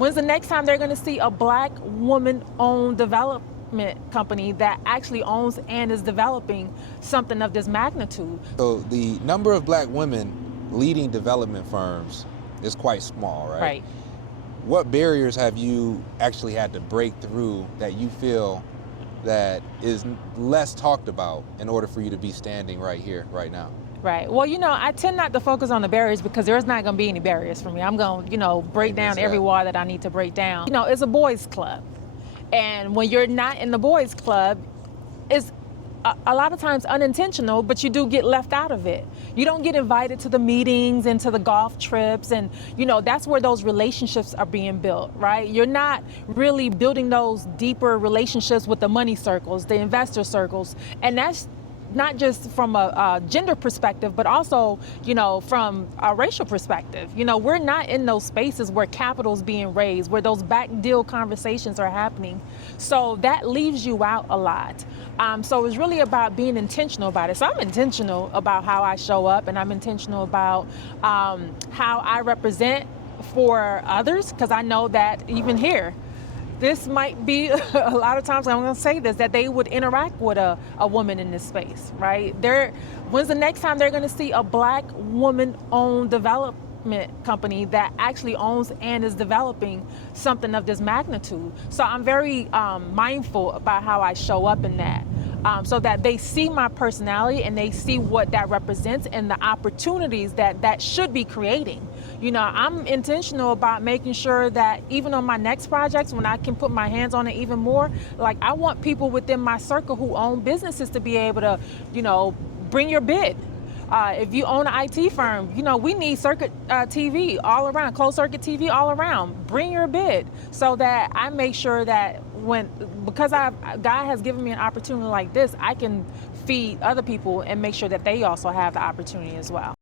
When's the next time they're going to see a Black woman-owned development company that actually owns and is developing something of this magnitude? So the number of Black women leading development firms is quite small, right? Right. What barriers have you actually had to break through that you feel that is less talked about in order for you to be standing right here, right now? Right. Well, I tend not to focus on the barriers because there's not going to be any barriers for me. I'm going to, break down every wall that I need to break down. It's a boys' club. And when you're not in the boys' club, it's a lot of times unintentional, but you do get left out of it. You don't get invited to the meetings and to the golf trips. And, that's where those relationships are being built, right? You're not really building those deeper relationships with the money circles, the investor circles. And that's not just from a gender perspective, but also, from a racial perspective. We're not in those spaces where capital's being raised, where those back deal conversations are happening. So that leaves you out a lot. So it's really about being intentional about it. So I'm intentional about how I show up, and I'm intentional about how I represent for others, because I know that even here, this might be a lot of times, I'm going to say this, that they would interact with a woman in this space, right? When's the next time they're going to see a Black woman-owned development company that actually owns and is developing something of this magnitude? So I'm very mindful about how I show up in that. So that they see my personality and they see what that represents and the opportunities that should be creating. I'm intentional about making sure that even on my next projects, when I can put my hands on it even more, like I want people within my circle who own businesses to be able to, bring your bid. If you own an IT firm, we need circuit TV all around, closed circuit TV all around. Bring your bid so that I make sure that because God has given me an opportunity like this, I can feed other people and make sure that they also have the opportunity as well.